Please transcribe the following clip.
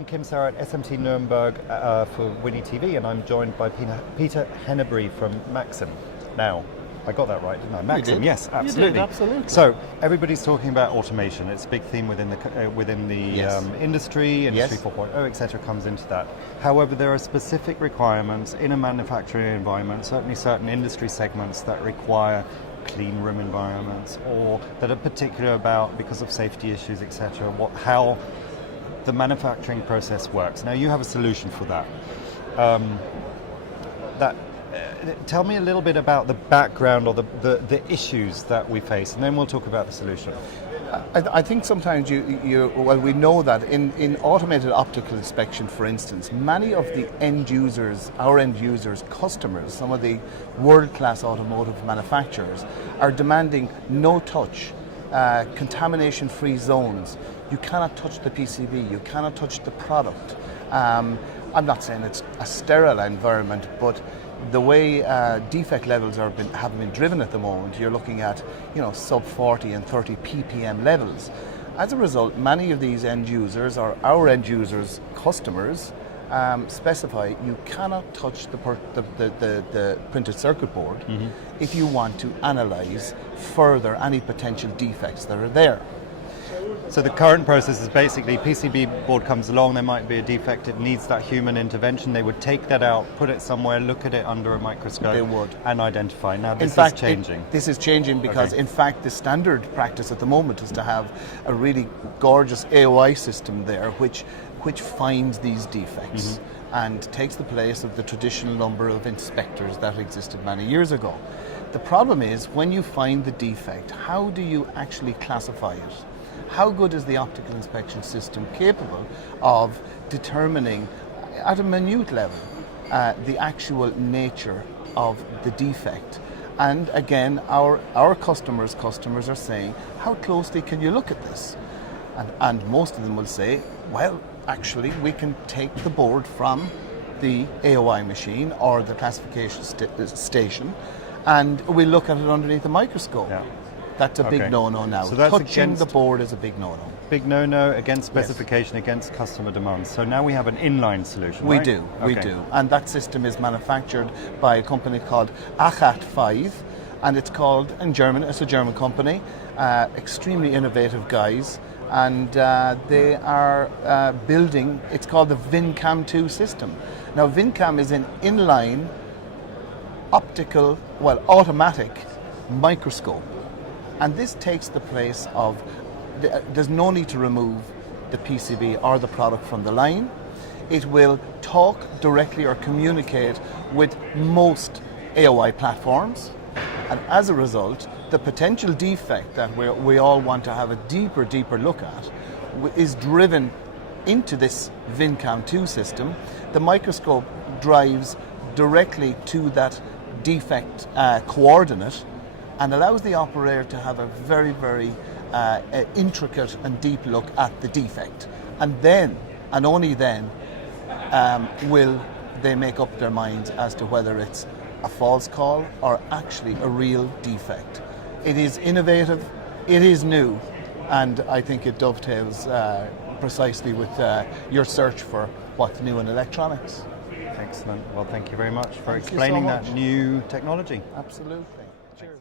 I'm Kim Sauer at SMT Nuremberg for Winnie TV, and I'm joined by Peter Henebry from Maxem. Now, I got that right, didn't I? Maxem, yes, absolutely. You did, absolutely. So everybody's talking about automation. It's a big theme within the Yes. industry, Industry Yes. 4.0, etc. comes into that. However, there are specific requirements in a manufacturing environment, certainly certain industry segments that require clean room environments, or that are particular about, because of safety issues, etc., how the manufacturing process works. Now, you have a solution for that. Tell me a little bit about the background or the issues that we face, and then we'll talk about the solution. I think sometimes we know that in automated optical inspection, for instance, many of the our end users, customers, some of the world-class automotive manufacturers are demanding no-touch, contamination-free zones. You cannot touch the PCB, you cannot touch the product. I'm not saying it's a sterile environment, but the way defect levels have been driven at the moment, you're looking at sub 40 and 30 ppm levels. As a result, many of these end users, or our end users' customers, specify you cannot touch the printed circuit board if you want to analyze further any potential defects that are there. So the current process is basically PCB board comes along, there might be a defect, it needs that human intervention. They would take that out, put it somewhere, look at it under a microscope, they would, and identify. Now this is changing. This is changing because in fact the standard practice at the moment is to have a really gorgeous AOI system there which finds these defects and takes the place of the traditional number of inspectors that existed many years ago. The problem is, when you find the defect, how do you actually classify it? How good is the optical inspection system capable of determining at a minute level the actual nature of the defect? And again, our customers are saying, how closely can you look at this? And most of them will say, well, actually we can take the board from the AOI machine or the classification station and we look at it underneath a microscope. Yeah. That's a big no-no now. So that's touching the board is a big no-no. Big no-no, against specification, against customer demands. So now we have an inline solution, We right? do, we do. And that system is manufactured by a company called Achat 5, and it's called, in German, it's a German company, extremely innovative guys, and they are building, it's called the VinCam 2 system. Now VinCam is an inline optical, automatic microscope. And this takes the place of, there's no need to remove the PCB or the product from the line. It will talk directly or communicate with most AOI platforms. And as a result, the potential defect that we all want to have a deeper look at is driven into this VinCam 2 system. The microscope drives directly to that defect coordinate and allows the operator to have a very intricate and deep look at the defect. And then, and only then, will they make up their minds as to whether it's a false call or actually a real defect. It is innovative, it is new, and I think it dovetails precisely with your search for what's new in electronics. Excellent. Well, thank you very much for explaining that new technology. Absolutely. Cheers.